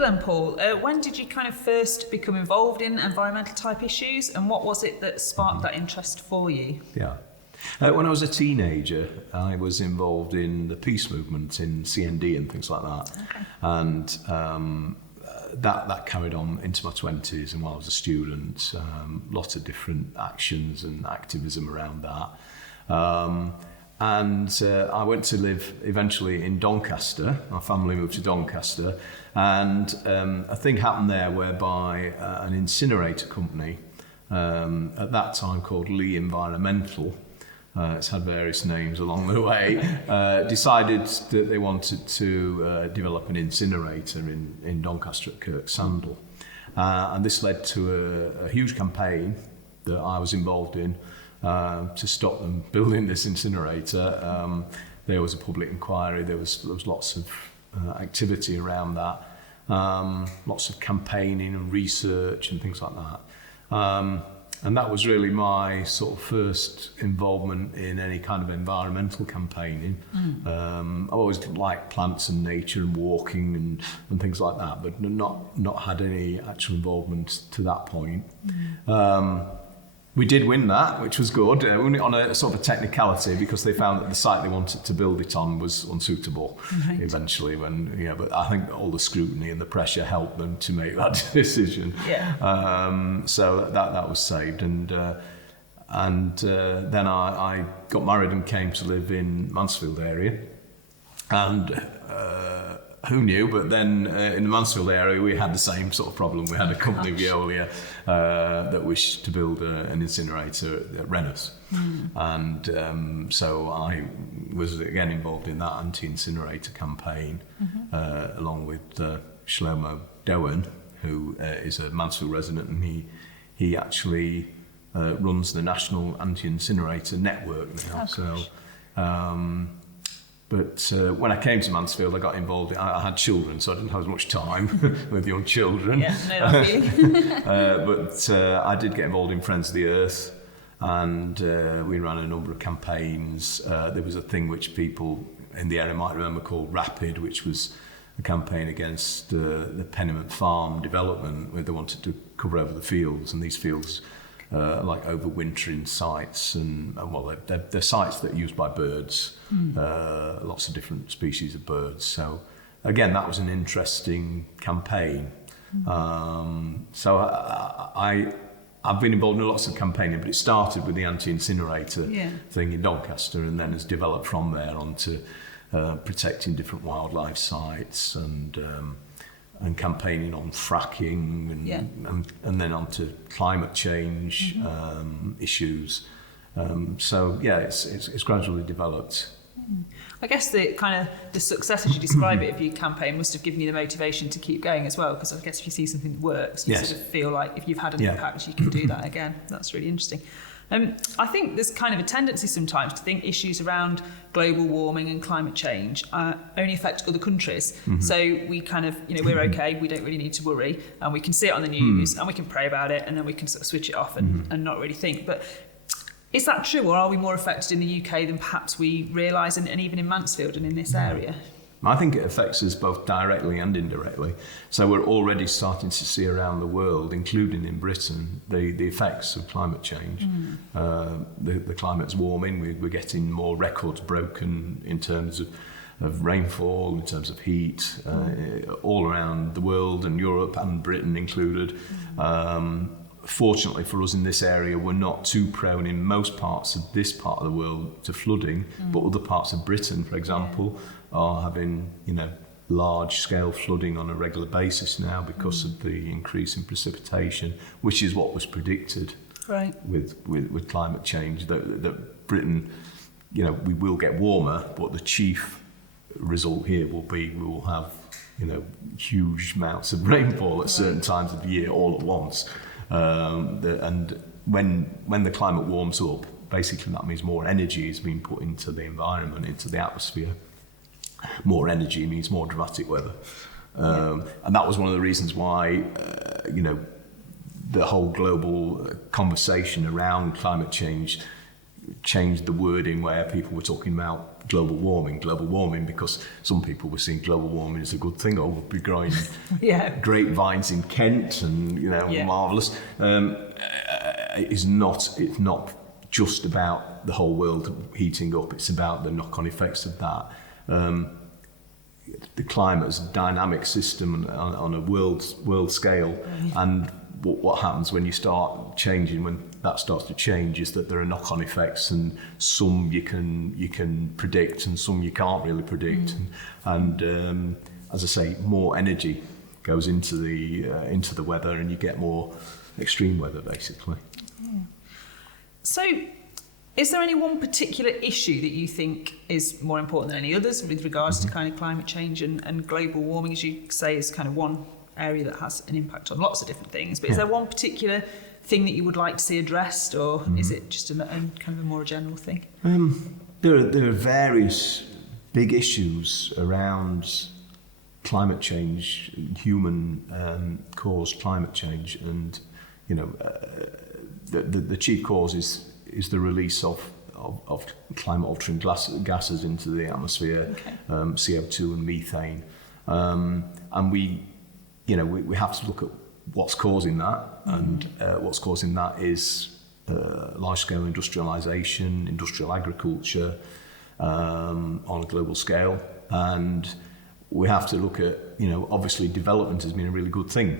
then, Paul, when did you kind of first become involved in environmental type issues, and what was it that sparked that interest for you? Yeah. When I was a teenager, I was involved in the peace movement in CND and things like that. Okay. And that carried on into my 20s, and while I was a student, lots of different actions and activism around that. And I went to live eventually in Doncaster. My family moved to Doncaster, and a thing happened there whereby an incinerator company, at that time called Lee Environmental, it's had various names along the way, decided that they wanted to develop an incinerator in Doncaster at Kirksandall. And this led to a huge campaign that I was involved in to stop them building this incinerator. There was a public inquiry, there was lots of activity around that, lots of campaigning and research and things like that. And that was really my sort of first involvement in any kind of environmental campaigning. I've always liked plants and nature and walking and things like that, but not had any actual involvement to that point. We did win that, which was good, on a sort of a technicality, because they found that the site they wanted to build it on was unsuitable. Right. Eventually, but I think all the scrutiny and the pressure helped them to make that decision. Yeah. So that was saved, and then I got married and came to live in Mansfield area, and who knew? But then in the Mansfield area, we had the same sort of problem. We had a company, Veolia, that wished to build an incinerator at Rennes. And so I was again involved in that anti-incinerator campaign, along with Shlomo Doan, who is a Mansfield resident, and he actually runs the National Anti-Incinerator Network now. But when I came to Mansfield, I got involved. I had children, so I didn't have as much time with young children. Yeah, no, that's you. But I did get involved in Friends of the Earth, and we ran a number of campaigns. There was a thing which people in the area might remember called Rapid, which was a campaign against the Pennyman Farm development, where they wanted to cover over the fields, and these fields like overwintering sites, and well, they're sites that are used by birds, lots of different species of birds. So again, that was an interesting campaign. So I've been involved in lots of campaigning, but it started with the anti-incinerator thing in Doncaster, and then has developed from there onto protecting different wildlife sites and campaigning on fracking and then onto climate change issues. So yeah, it's gradually developed. I guess the success as you describe it of your campaign must have given you the motivation to keep going as well, because I guess if you see something that works, you sort of feel like if you've had an impact, you can do that again. That's really interesting. I think there's kind of a tendency sometimes to think issues around global warming and climate change only affect other countries. So we kind of, we're okay, we don't really need to worry, and we can see it on the news and we can pray about it, and then we can sort of switch it off and not really think. But is that true, or are we more affected in the UK than perhaps we realise, and even in Mansfield and in this area? I think it affects us both directly and indirectly. So we're already starting to see around the world, including in Britain, the effects of climate change. The climate's warming, we're getting more records broken in terms of rainfall, in terms of heat, all around the world, and Europe and Britain included. Fortunately for us in this area, we're not too prone in most parts of this part of the world to flooding, but other parts of Britain, for example, are having, large-scale flooding on a regular basis now because of the increase in precipitation, which is what was predicted with climate change. That Britain, we will get warmer, but the chief result here will be we will have, huge amounts of rainfall at certain times of the year all at once. And when the climate warms up, basically that means more energy is being put into the environment, into the atmosphere. More energy means more dramatic weather. And that was one of the reasons why, the whole global conversation around climate change changed the wording where people were talking about global warming, because some people were seeing global warming as a good thing. Oh, we'll be growing grapevines in Kent, and marvellous. It's not just about the whole world heating up. It's about the knock-on effects of that. The climate is a dynamic system on a world scale, and what happens when you start changing, when that starts to change, is that there are knock-on effects, and some you can predict, and some you can't really predict. And as I say, more energy goes into the weather, and you get more extreme weather, basically. Yeah. So, is there any one particular issue that you think is more important than any others with regards to kind of climate change and global warming, as you say, is kind of one area that has an impact on lots of different things, but is there one particular thing that you would like to see addressed, or is it just kind of a more general thing? There are various big issues around climate change, human caused climate change, and the chief cause is the release of climate altering gases into the atmosphere, CO2 and methane, and we have to look at what's causing that, and what's causing that is large-scale industrialisation, industrial agriculture on a global scale, and we have to look at, obviously development has been a really good thing.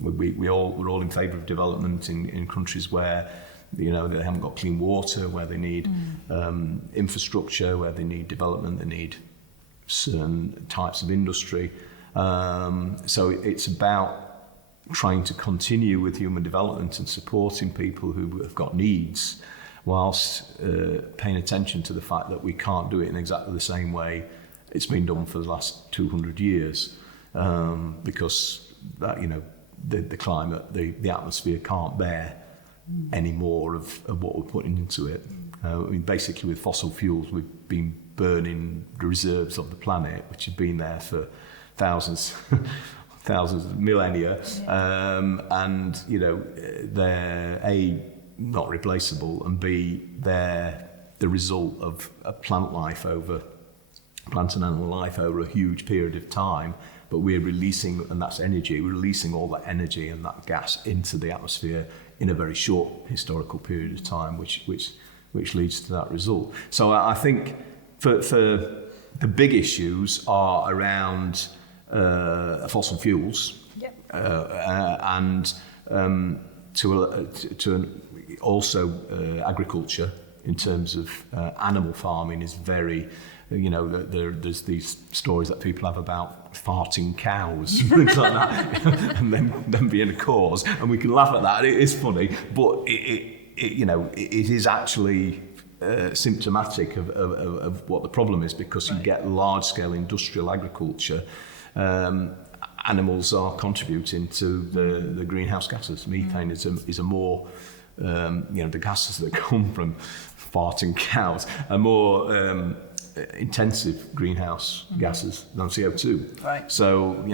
We're all in favour of development in countries where they haven't got clean water, where they need infrastructure, where they need development, they need certain types of industry. So it's about trying to continue with human development and supporting people who have got needs, whilst paying attention to the fact that we can't do it in exactly the same way it's been done for the last 200 years, because that, the climate, the atmosphere can't bear any more of what we're putting into it. Basically with fossil fuels, we've been burning the reserves of the planet, which have been there for thousands of millennia, and they're A, not replaceable, and B, they're the result of plant and animal life over a huge period of time. But we're releasing, and that's energy, we're releasing all that energy and that gas into the atmosphere in a very short historical period of time, which leads to that result. So I think for the big issues are around fossil fuels, and to also agriculture, in terms of animal farming is very, there's these stories that people have about farting cows, things like that, and them being a cause, and we can laugh at that. It is funny, but it is actually symptomatic of what the problem is, because you get large-scale industrial agriculture. Animals are contributing to the greenhouse gases. Methane is a more, the gases that come from farting cows are more intensive greenhouse gases than CO2. Right. So,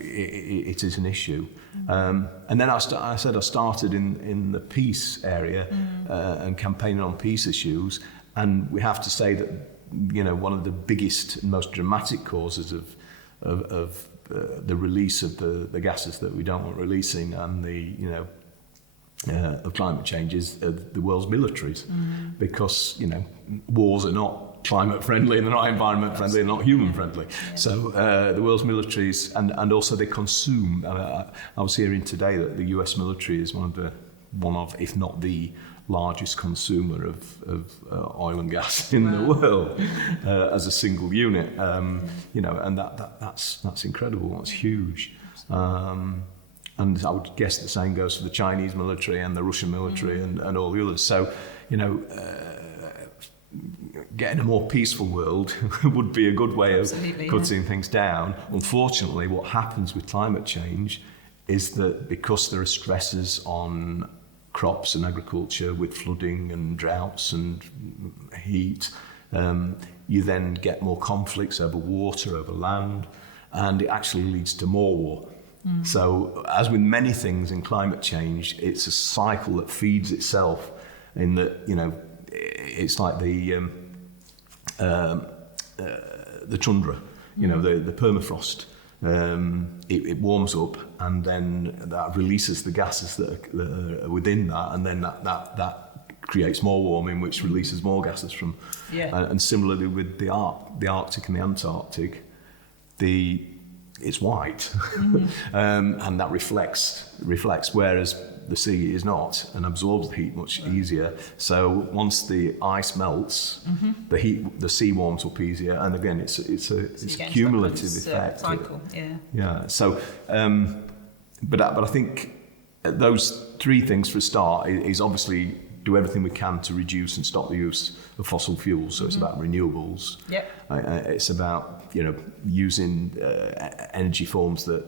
it is an issue. And then I started in the peace area and campaigning on peace issues. And we have to say that, one of the biggest and most dramatic causes of the release of the gases that we don't want releasing, and of climate change is the world's militaries, because wars are not climate friendly, and they're not environment friendly, they're not human friendly. So the world's militaries, and also they consume. I was hearing today that the US military is one of, if not the largest consumer of oil and gas in the world as a single unit. And that's incredible. That's huge. And I would guess the same goes for the Chinese military and the Russian military and all the others. So, getting a more peaceful world would be a good way of cutting things down. Unfortunately, what happens with climate change is that because there are stresses on crops and agriculture with flooding and droughts and heat, you then get more conflicts over water, over land, and it actually leads to more war. So, as with many things in climate change, it's a cycle that feeds itself, in that, it's like the tundra, the permafrost. It warms up, and then that releases the gases that are within that, and then that creates more warming, which releases more gases from. And similarly with the Arctic and the Antarctic, it's white, and that reflects. Whereas the sea is not, and absorbs the heat much easier. So once the ice melts, the sea warms up easier, and again it's a cumulative effect. Cycle, So, but I think those three things for a start is obviously do everything we can to reduce and stop the use of fossil fuels. So it's about renewables. It's about using energy forms that.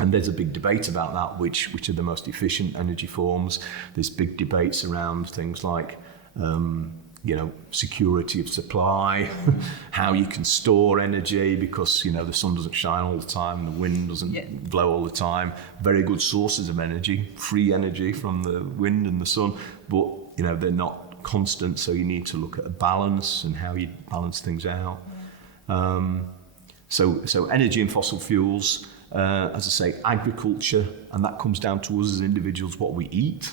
And there's a big debate about that, which are the most efficient energy forms. There's big debates around things like, security of supply, how you can store energy, because, the sun doesn't shine all the time, the wind doesn't blow all the time. Very good sources of energy, free energy from the wind and the sun, but, they're not constant, so you need to look at a balance and how you balance things out. So energy and fossil fuels, as I say, agriculture, and that comes down to us as individuals, what we eat.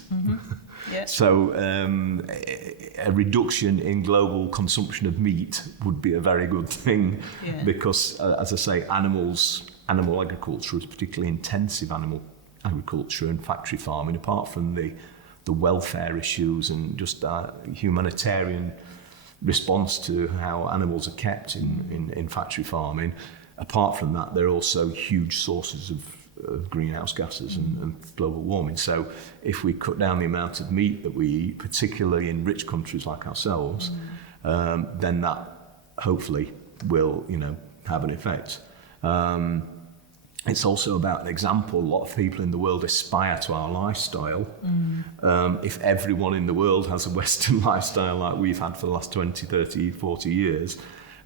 So a reduction in global consumption of meat would be a very good thing, because, as I say, animal agriculture is particularly intensive animal agriculture and factory farming, apart from the welfare issues and just humanitarian response to how animals are kept in factory farming. Apart from that, they're also huge sources of greenhouse gases and global warming. So if we cut down the amount of meat that we eat, particularly in rich countries like ourselves, then that hopefully will, have an effect. It's also about an example. A lot of people in the world aspire to our lifestyle. If everyone in the world has a Western lifestyle like we've had for the last 20, 30, 40 years,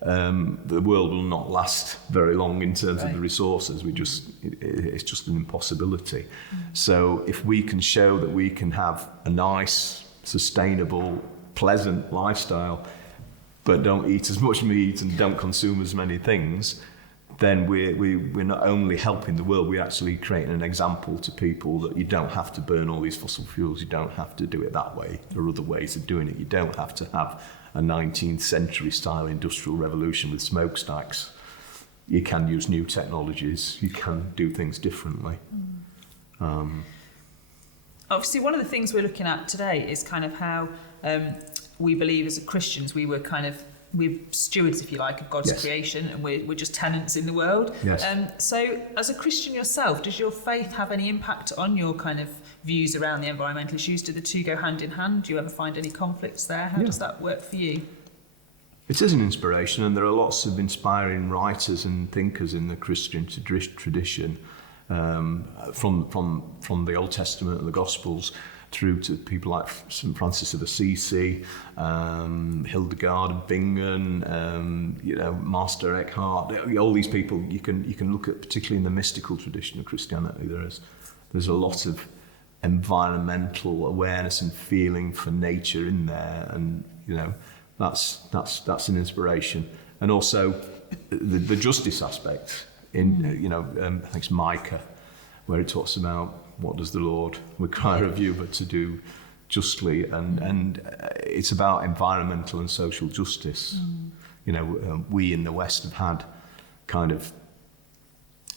the world will not last very long in terms of the resources. It's just an impossibility. So if we can show that we can have a nice, sustainable, pleasant lifestyle, but don't eat as much meat and don't consume as many things, then we're not only helping the world, we're actually creating an example to people that you don't have to burn all these fossil fuels, you don't have to do it that way. There are other ways of doing it. You don't have to have a 19th century style industrial revolution with smokestacks. You can use new technologies, you can do things differently. Obviously, one of the things we're looking at today is kind of how we believe as Christians we're stewards, if you like, of God's creation, and we're just tenants in the world. So as a Christian yourself, does your faith have any impact on your kind of views around the environmental issues? Do the two go hand in hand? Do you ever find any conflicts there? How does that work for you? It is an inspiration, and there are lots of inspiring writers and thinkers in the Christian tradition, from the Old Testament and the Gospels through to people like St. Francis of Assisi, Hildegard of Bingen, Master Eckhart. All these people you can look at, particularly in the mystical tradition of Christianity. There's a lot of environmental awareness and feeling for nature in there, and that's an inspiration. And also the justice aspect in I think it's Micah, where it talks about, what does the Lord require of you but to do justly, and it's about environmental and social justice. We in the West have had kind of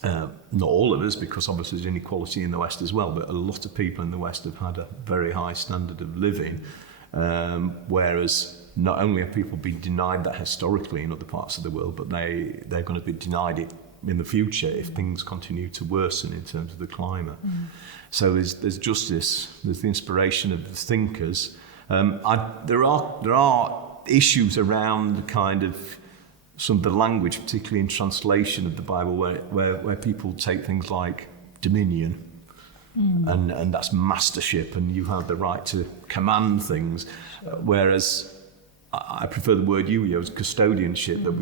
not all of us, because obviously there's inequality in the West as well, but a lot of people in the West have had a very high standard of living, whereas not only have people been denied that historically in other parts of the world, but they're going to be denied it in the future if things continue to worsen in terms of the climate. So there's justice, there's the inspiration of the thinkers. There are issues around kind of some of the language, particularly in translation of the Bible, where people take things like dominion, and that's mastership, and you have the right to command things, whereas I prefer the word you use, custodianship, that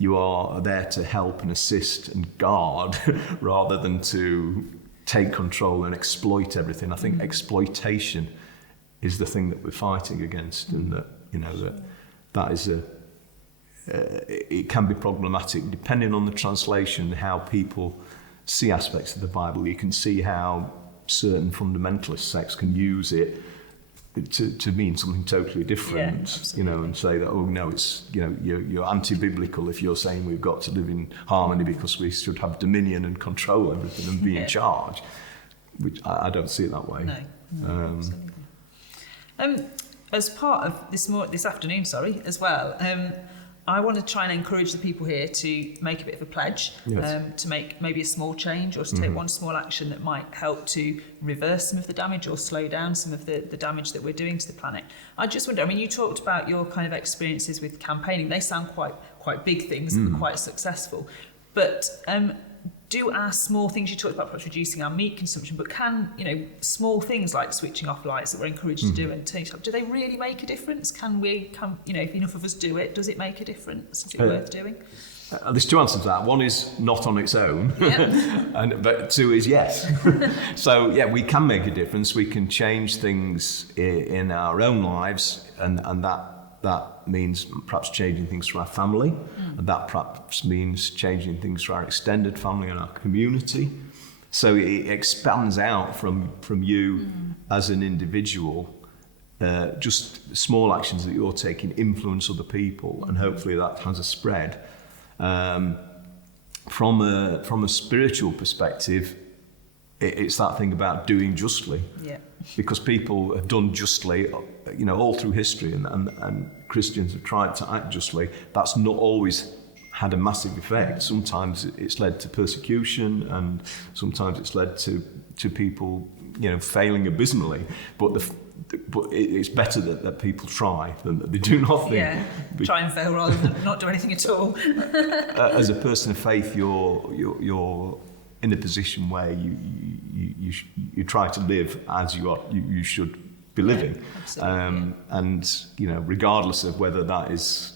you are there to help and assist and guard rather than to take control and exploit everything. I think exploitation is the thing that we're fighting against, and that that is it can be problematic depending on the translation, how people see aspects of the Bible. You can see how certain fundamentalist sects can use it to mean something totally different, and say that, oh no, it's, you're anti-biblical if you're saying we've got to live in harmony because we should have dominion and control everything and be in charge, which I don't see it that way. No, absolutely. As part of this afternoon, as well, I want to try and encourage the people here to make a bit of a pledge, to make maybe a small change or to take one small action that might help to reverse some of the damage or slow down some of the damage that we're doing to the planet. I just wonder, you talked about your kind of experiences with campaigning. They sound quite big things and quite successful. But do our small things, you talked about perhaps reducing our meat consumption, but can, small things like switching off lights that we're encouraged to do and turning stuff, do they really make a difference? If enough of us do it, does it make a difference? Is it worth doing? There's two answers to that. One is not on its own, but two is yes. So we can make a difference. We can change things in our own lives, and that means perhaps changing things for our family, and that perhaps means changing things for our extended family and our community. So it expands out from you as an individual. Just small actions that you're taking influence other people, and hopefully that has a spread. From a spiritual perspective, it's that thing about doing justly. Yeah. Because people have done justly, all through history, and Christians have tried to act justly. That's not always had a massive effect. Sometimes it's led to persecution, and sometimes it's led to people, failing abysmally. But it's better that people try than that they do nothing. Yeah, try and fail rather than not do anything at all. As a person of faith, you're in a position where you try to live as you should be living, and regardless of whether that is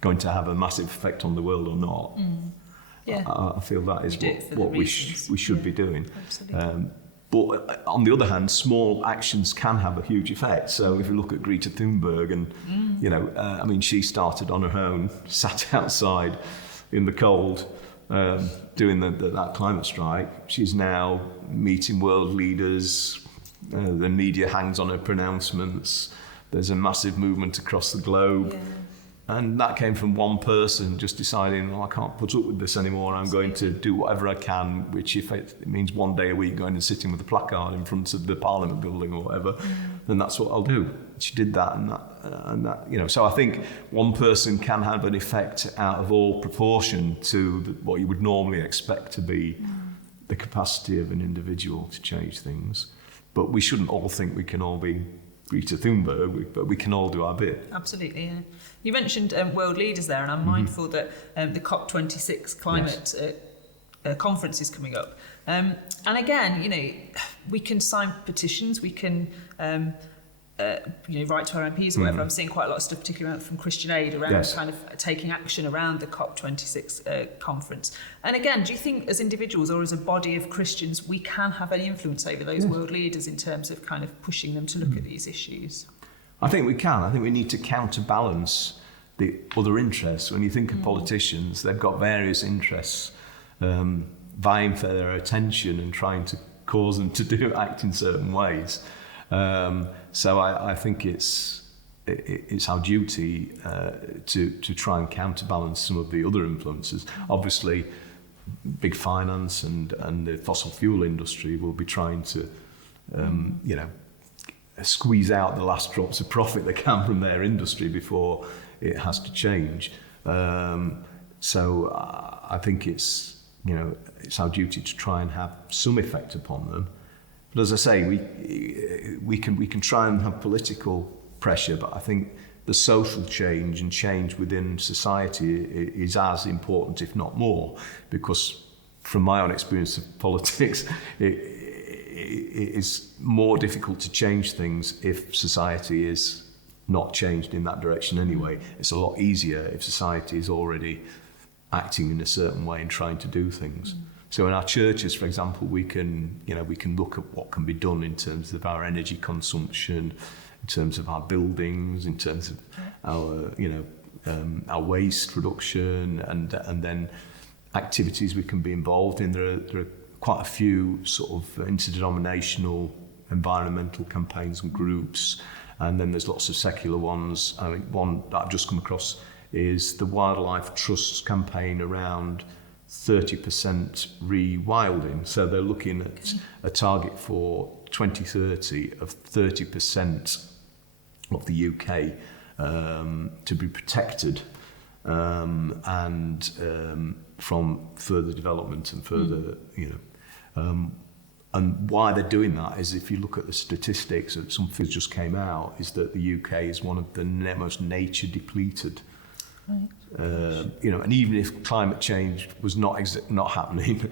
going to have a massive effect on the world or not. I feel that is what we should be doing. But on the other hand, small actions can have a huge effect. So if you look at Greta Thunberg, and she started on her own, sat outside in the cold, doing that climate strike. She's now meeting world leaders. The media hangs on her pronouncements. There's a massive movement across the globe. And that came from one person just deciding, I can't put up with this anymore. I'm going to do whatever I can, which if it means one day a week going and sitting with a placard in front of the Parliament building or whatever, then that's what I'll do. She did that, and that. So I think one person can have an effect out of all proportion to what you would normally expect to be the capacity of an individual to change things. But we shouldn't all think we can all be Greta Thunberg, but we can all do our bit. Absolutely, yeah. You mentioned world leaders there, and I'm mindful that the COP26 climate conference is coming up. And again, we can sign petitions, we can write to our MPs or whatever. I'm seeing quite a lot of stuff, particularly from Christian Aid, around kind of taking action around the COP26 conference. And again, do you think as individuals or as a body of Christians, we can have any influence over those world leaders in terms of kind of pushing them to look at these issues? I think we can. I think we need to counterbalance the other interests. When you think of politicians, they've got various interests vying for their attention and trying to cause them to act in certain ways. So I think it's our duty to try and counterbalance some of the other influences. Obviously, big finance and the fossil fuel industry will be trying to, squeeze out the last drops of profit they can from their industry before it has to change. So I think it's our duty to try and have some effect upon them. But as I say, we can try and have political pressure, but I think the social change and change within society is as important, if not more, because from my own experience of politics, it is more difficult to change things if society is not changed in that direction anyway. It's a lot easier if society is already acting in a certain way and trying to do things. So in our churches, for example, we can look at what can be done in terms of our energy consumption, in terms of our buildings, in terms of our waste reduction, and then activities we can be involved in. There are quite a few sort of interdenominational environmental campaigns and groups, and then there's lots of secular ones. I think one that I've just come across is the Wildlife Trust's campaign around 30% rewilding. So they're looking at a target for 2030 of 30% of the UK to be protected from further development and further, and why they're doing that is, if you look at the statistics, some figures just came out, is that the UK is one of the most nature depleted. Right. And even if climate change was not happening,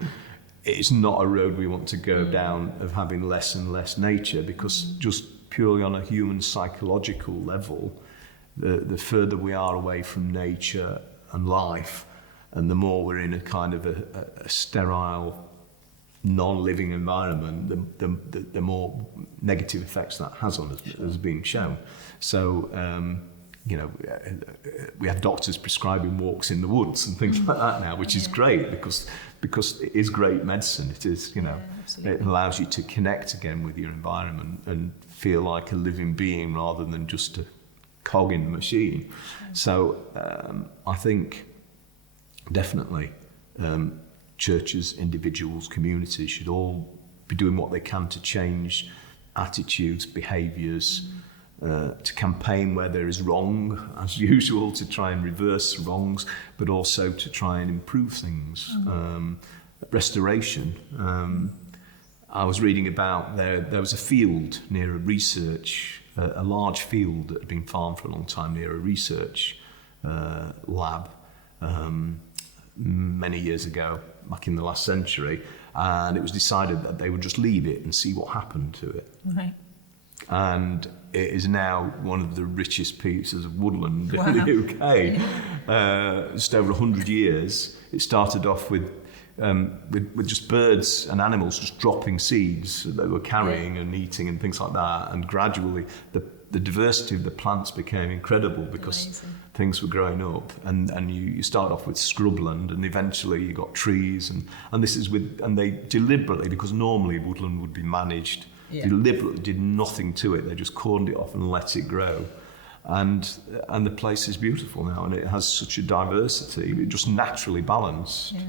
it's not a road we want to go down, of having less and less nature, because just purely on a human psychological level, the further we are away from nature and life, and the more we're in a kind of a sterile, non-living environment, the more negative effects that has on us, has been shown. So, we have doctors prescribing walks in the woods and things like that now, which is great, because it is great medicine. It is, it allows you to connect again with your environment and feel like a living being rather than just a cog in the machine. So I think definitely churches, individuals, communities should all be doing what they can to change attitudes, behaviours, to campaign where there is wrong, as usual, to try and reverse wrongs, but also to try and improve things. Restoration. I was reading about there was a field near a research, a large field that had been farmed for a long time near a research lab many years ago, back in the last century, and it was decided that they would just leave it and see what happened to it. Right. And it is now one of the richest pieces of woodland in the UK. Just over 100 years. It started off with just birds and animals just dropping seeds that they were carrying and eating and things like that. And gradually the diversity of the plants became incredible, because things were growing up. And you start off with scrubland, and eventually you got trees. And this is and they deliberately, because normally woodland would be managed, deliberately did nothing to it. They just cordoned it off and let it grow. And the place is beautiful now, and it has such a diversity. It just naturally balanced. Yeah.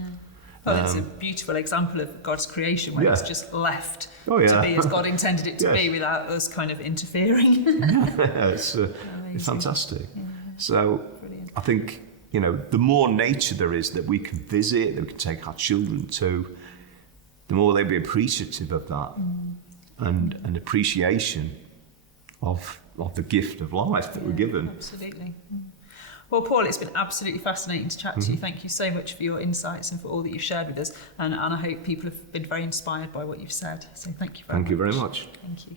Well, it's a beautiful example of God's creation, where it's just left to be as God intended it to be, without us kind of interfering. It's fantastic. Yeah. So brilliant. I think, the more nature there is that we can visit, that we can take our children to, the more they'll be appreciative of that. And an appreciation of the gift of life that we're given. Absolutely. Well, Paul, it's been absolutely fascinating to chat to you. Thank you so much for your insights and for all that you've shared with us. And I hope people have been very inspired by what you've said. So thank you very much. Thank you very much. Thank you.